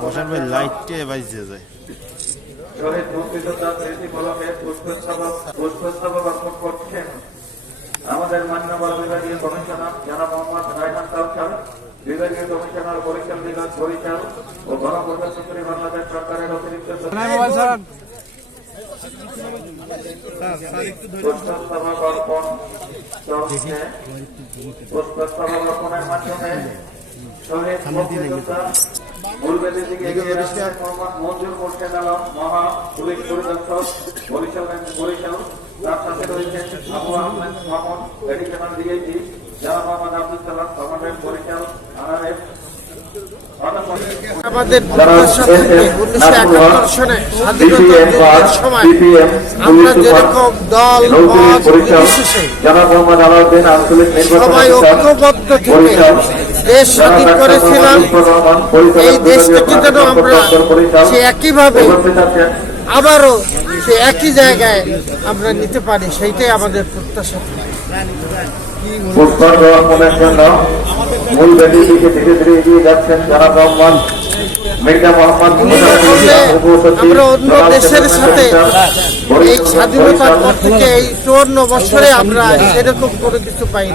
বসার ভাই লাইটে বাজছে যায়। শহীদ মুক্তিযোদ্ধা স্মৃতি ফলকে পুষ্পস্তবক পুষ্পস্তবক অর্পণ করছেন আমাদের মান্যবর বিভাগীয় কমিশনার জনাব মোহাম্মদ রায়হান কাউসার বিভাগীয় কমিশনার পরিচাল বিভাগ পরিচাল ও গণপ্রজাতন্ত্রী বাংলাদেশ সরকারের অতিরিক্ত সচিব। পুষ্পস্তবক অর্পণ চলছে। পুষ্পস্তবক অর্পণের মাধ্যমে শহীদ মুক্তিযোদ্ধা মূলবেদির দিকে এগিয়ে যাচ্ছেন মোহাম্মদ মঞ্জুর মোর্শেদ আলম মহা পুলিশ পরিদর্শক বরিশাল বরিশাল। তার সাথে রয়েছেন আবু আহমেদ মামুন এডিশনাল ডিআইজি জানা মোহাম্মদ আব্দুল সালাম বরিশাল আরআরএফ। আমাদের প্রত্যাশা থেকে উনিশশো একাত্তর সনে স্বাধীনতা যুদ্ধের সময় আমরা যেরকম দল মত নির্বিশেষে জনাব মোহাম্মদ আলাউদ্দিন আঞ্চলিক সবাই ঐক্যবদ্ধ থেকে দেশ স্বাধীন করেছিলাম এই দেশটাকে যেন আমরা সে একইভাবে আবারও সে একই জায়গায় আমরা নিতে পারি, সেইটাই আমাদের প্রত্যাশা। মূল বেদির দিকে ধীরে ধীরে এগিয়ে যাচ্ছেন জনাব আমরা অন্য দেশের সাথে এই স্বাধীনতার পর থেকে এই চুয়ান্ন বছরে আমরা সেরকম কোনো কিছু পাই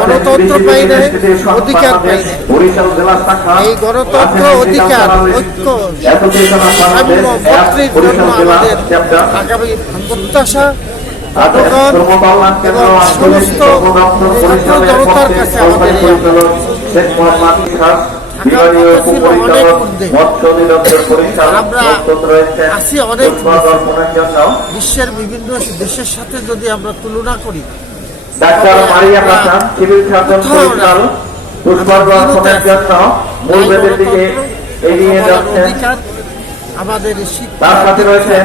গণতন্ত্র পাই নাই, অধিকার পাই নাই। বরিশাল জেলা শাখা এই গণতন্ত্র অধিকার ঐক্য সাম্য মৈত্রীর জন্য আমাদের আগামী প্রত্যাশা এবং সমস্ত জনতার কাছে আমাদের মৎস্য অধিদপ্তর পরিচালক আছি অনেক বিশ্বের বিভিন্ন দেশের সাথে যদি আমরা তুলনা করি doctor Maria Hasan civil surgeon পরিচাল পুষ্পার্ঘ অর্পণের জন্য মূল দিকে এগিয়ে আমাদের যাচ্ছেন। আমাদের তার সাথে রয়েছেন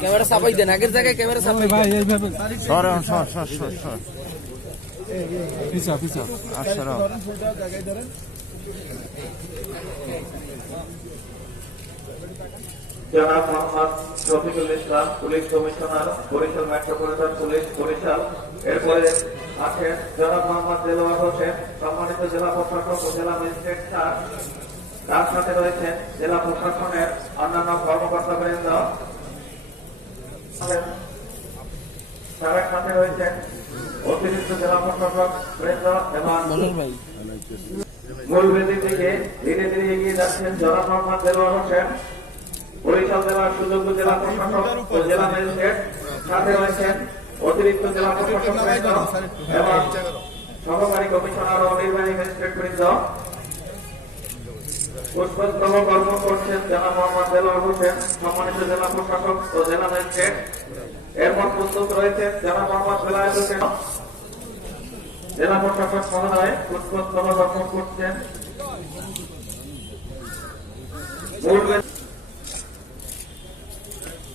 ক্যামেরা সাপাই দেন আগের জায়গায় ক্যামেরা সাপাই সর এখন সর সর সর। সর আর সরাও। জনাব Mohammad Shafiqul Islam police commissioner Barisal metropolitan police Barisal. এরপরে আছেন জনাব মোহাম্মদ দেলোয়ার হোসেন সম্মানিত জেলা প্রশাসক ও জেলা ম্যাজিস্ট্রেট স্যার। তার সাথে রয়েছেন জেলা প্রশাসনের অন্যান্য কর্মকর্তাবৃন্দ। তার সাথে রয়েছেন অতিরিক্ত জেলা প্রশাসক বৃন্দ এবং মূল বেদির দিকে ধীরে ধীরে এগিয়ে যাচ্ছেন জনাব মোহাম্মদ দেলোয়ার হোসেন। বরিশাল জেলার সুযোগ্য জেলা প্রশাসক ও জেলা ম্যাজিস্ট্রেট সাথে রয়েছেন অতিরিক্ত জেলা প্রশাসক এবং সহকারী কমিশনার ও নির্বাহী ম্যাজিস্ট্রেট বৃন্দ পুষ্পস্তবক অর্পণ করছেন জেলা মোহাম্মদ দেলোয়ার হোসেন সম্মানিত জেলা প্রশাসক ও জেলা ম্যাজিস্ট্রেট। এরপর প্রস্তুত রয়েছেন জেলা মোহাম্মদ হোসেন জেলা প্রশাসক মহোদয় অর্পণ করছেন।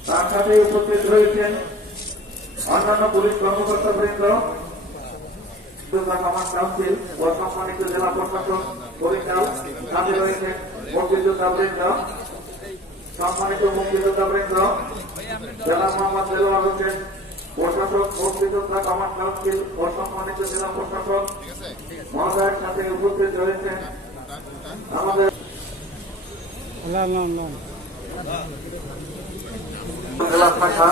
তার সাথে উপস্থিত রয়েছেন অন্যান্য পুলিশ কর্মকর্তা বৃন্দ কমান্ড কাউন্সিল ও সম্মানিত জেলা প্রশাসক পরিচাল সাথে রয়েছেন মুক্তিযোদ্ধা বৃন্দ সম্মানিত মুক্তিযোদ্ধা বৃন্দ জেলা মোহাম্মদ দেলোয়ার হোসেন প্রশাসক মুক্তিযোদ্ধা কমান্ড কাউন্সিল ও সম্মানিত জেলা প্রশাসক মহোদয়ের সাথে উপস্থিত রয়েছেন আমাদের জেলা শাখা